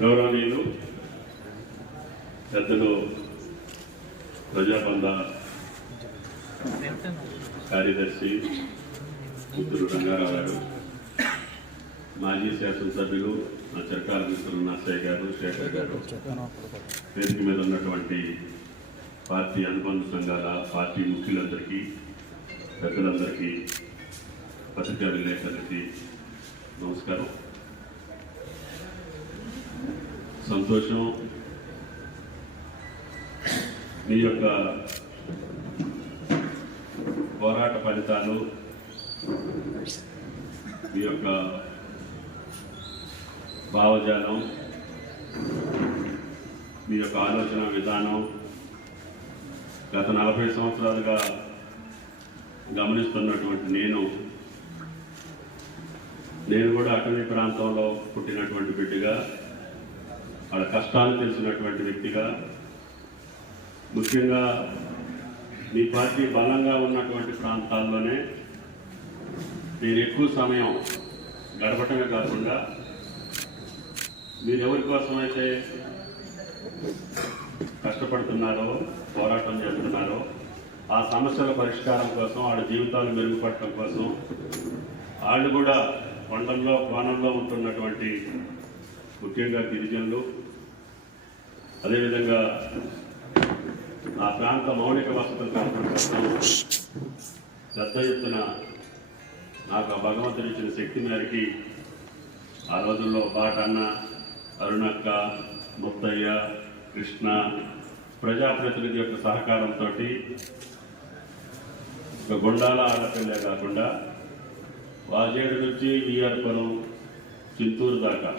గౌరవనీయులు పెద్దలు ప్రజాబంధ కార్యదర్శి పుత్తూరు రంగారావు గారు, మాజీ శాసనసభ్యులు నా చర్కాల మిత్రులు నర్సయ్య గారు, శేఖర్ గారు, వేదిక మీద ఉన్నటువంటి పార్టీ అనుబంధ సంఘాల పార్టీ ముఖ్యులందరికీ, పెద్దలందరికీ, పత్రికా విలేకరులకి నమస్కారం. సంతోషం. మీ యొక్క పోరాట ఫలితాలు, మీ యొక్క భావజాలం, మీ యొక్క ఆలోచన విధానం గత 40 సంవత్సరాలుగా గమనిస్తున్నటువంటి నేను కూడా అటవీ ప్రాంతంలో పుట్టినటువంటి బిడ్డగా, వాళ్ళ కష్టాలు తెలిసినటువంటి వ్యక్తిగా, ముఖ్యంగా మీ పార్టీ బలంగా ఉన్నటువంటి ప్రాంతాల్లోనే మీరు ఎక్కువ సమయం గడపటమే కాకుండా, మీరు ఎవరి కోసమైతే కష్టపడుతున్నారో, పోరాటం చేస్తున్నారో, ఆ సమస్యల పరిష్కారం కోసం, వాళ్ళ జీవితాలు మెరుగుపడటం కోసం, వాళ్ళు కూడా కొండల్లో కోణంలో ఉంటున్నటువంటి ముఖ్యంగా గిరిజనులు, అదేవిధంగా ఆ ప్రాంత మౌలిక వసతులు కల్పన కోసం పెద్ద ఎత్తున నాకు ఆ భగవంతుడు ఇచ్చిన శక్తి మేరకి ఆ రోజుల్లో బాటన్న, అరుణక్క, ముత్తయ్య, కృష్ణ ప్రజాప్రతినిధి యొక్క సహకారంతో గుండాల ఆడపిల్లే కాకుండా వాజేడు నుంచి విఆర్పురం, చింతూరు దాకా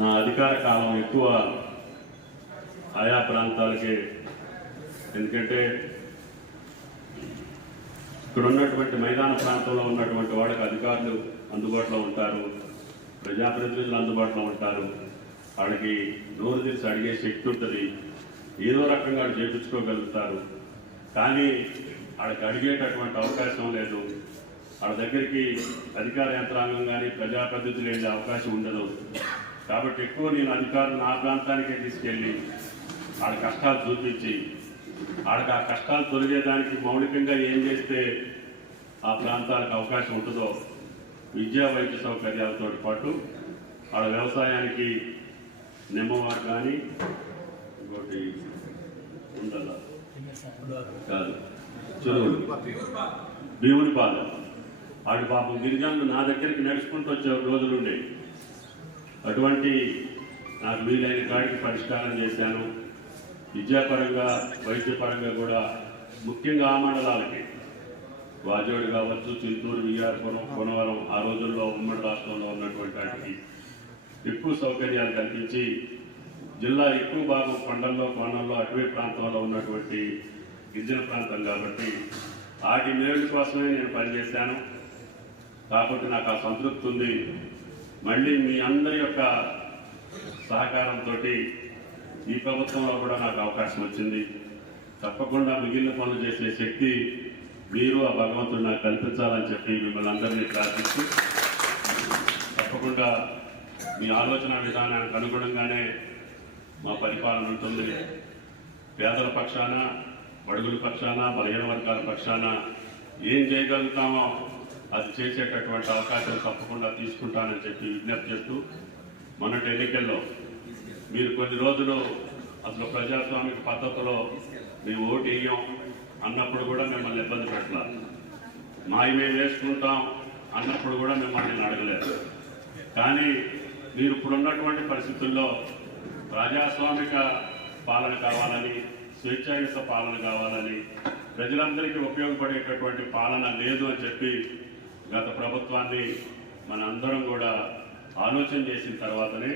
నా అధికార కాలం ఎక్కువ ఆయా ప్రాంతాలకే. ఎందుకంటే ఇక్కడ ఉన్నటువంటి మైదాన ప్రాంతంలో ఉన్నటువంటి వాళ్ళకి అధికారులు అందుబాటులో ఉంటారు, ప్రజాప్రతినిధులు అందుబాటులో ఉంటారు, వాళ్ళకి నోరు తెరిచి అడిగే శక్తి ఉంటుంది, ఏదో రకంగా వాళ్ళు చేయించుకోగలుగుతారు. కానీ వాళ్ళకి అడిగేటటువంటి అవకాశం లేదు. వాళ్ళ దగ్గరికి అధికార యంత్రాంగం కానీ ప్రజాప్రతినిధులు వెళ్ళే అవకాశం ఉండదు. కాబట్టి ఎక్కువ నేను అధికారులు నా ప్రాంతానికే తీసుకెళ్ళి వాళ్ళ కష్టాలు చూపించి, వాళ్ళకి ఆ కష్టాలు తొలగేదానికి మౌలికంగా ఏం చేస్తే ఆ ప్రాంతాలకు అవకాశం ఉంటుందో, విద్యా వైద్య సౌకర్యాలతో పాటు వాళ్ళ వ్యవసాయానికి నిమ్మవారు కానీ ఇంకోటి ఉండదా కాదు చెరువులు, భీముని పాలు, వాటి పాపం గిరిజనులు నా దగ్గరికి నడుచుకుంటూ వచ్చే రోజులుండే. అటువంటి నాకు వీలైన కాడికి పరిష్కారం చేశాను. విద్యాపరంగా, వైద్యపరంగా కూడా, ముఖ్యంగా ఆ మండలాలకి వాజోడు కావచ్చు, చింతూరు, విఆర్పురం, కొనవరం, ఆ రోజుల్లో ఉమ్మడి రాష్ట్రంలో ఉన్నటువంటి వాటికి ఎక్కువ సౌకర్యాలు కల్పించి, జిల్లా ఎక్కువ భాగం కొండల్లో, కోణంలో, అటవీ ప్రాంతంలో ఉన్నటువంటి గిరిజన ప్రాంతం కాబట్టి వాటి మేలు కోసమే నేను పనిచేశాను. కాబట్టి నాకు ఆ సంతృప్తి ఉంది. మళ్ళీ మీ అందరి యొక్క సహకారంతో ఈ ప్రభుత్వంలో కూడా నాకు అవకాశం వచ్చింది. తప్పకుండా మిగిలిన పనులు చేసే శక్తి మీరు, ఆ భగవంతుడు నాకు కల్పించాలని చెప్పి మిమ్మల్ని అందరినీ ప్రార్థిస్తూ, తప్పకుండా మీ ఆలోచన విధానానికి అనుగుణంగానే మా పరిపాలన ఉంటుంది. పేదల పక్షాన, బడుగుల పక్షాన, బలహీన వర్గాల పక్షాన ఏం చేయగలుగుతామో అది చేసేటటువంటి అవకాశం తప్పకుండా తీసుకుంటానని చెప్పి విజ్ఞప్తి చేస్తూ, మొన్నటి ఎన్నికల్లో మీరు కొన్ని రోజులు అసలు ప్రజాస్వామిక పద్ధతిలో మేము ఓటు వేయం అన్నప్పుడు కూడా మిమ్మల్ని ఇబ్బంది పెట్టాలి, మేము వేసుకుంటాం అన్నప్పుడు కూడా మిమ్మల్ని అడగలేదు. కానీ మీరు ఇప్పుడున్నటువంటి పరిస్థితుల్లో ప్రజాస్వామిక పాలన కావాలని, స్వేచ్ఛాయుత పాలన కావాలని, ప్రజలందరికీ ఉపయోగపడేటటువంటి పాలన లేదు అని చెప్పి గత ప్రభుత్వాన్ని మన అందరం కూడా ఆలోచన చేసిన తర్వాతనే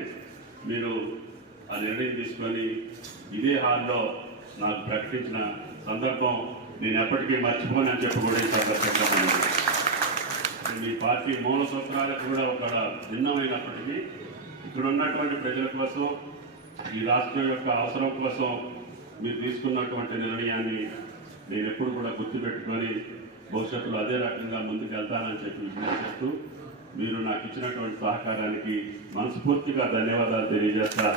మీరు ఆ నిర్ణయం తీసుకొని ఇదే హాల్లో నాకు ప్రకటించిన సందర్భం నేను ఎప్పటికీ మర్చిపోనని చెప్పి కూడా ఈ సందర్భంగా మీ పార్టీ మూల సూత్రాలకు కూడా ఒక భిన్నమైనప్పటికీ ఇక్కడ ఉన్నటువంటి ప్రజల కోసం, ఈ రాష్ట్రం యొక్క అవసరం కోసం మీరు తీసుకున్నటువంటి నిర్ణయాన్ని నేను ఎప్పుడు కూడా గుర్తుపెట్టుకొని భవిష్యత్తులో అదే రకంగా ముందుకు వెళ్తానని చెప్పి విజ్ఞప్తిస్తూ మీరు నాకు ఇచ్చినటువంటి సహకారానికి మనస్ఫూర్తిగా ధన్యవాదాలు తెలియజేస్తా.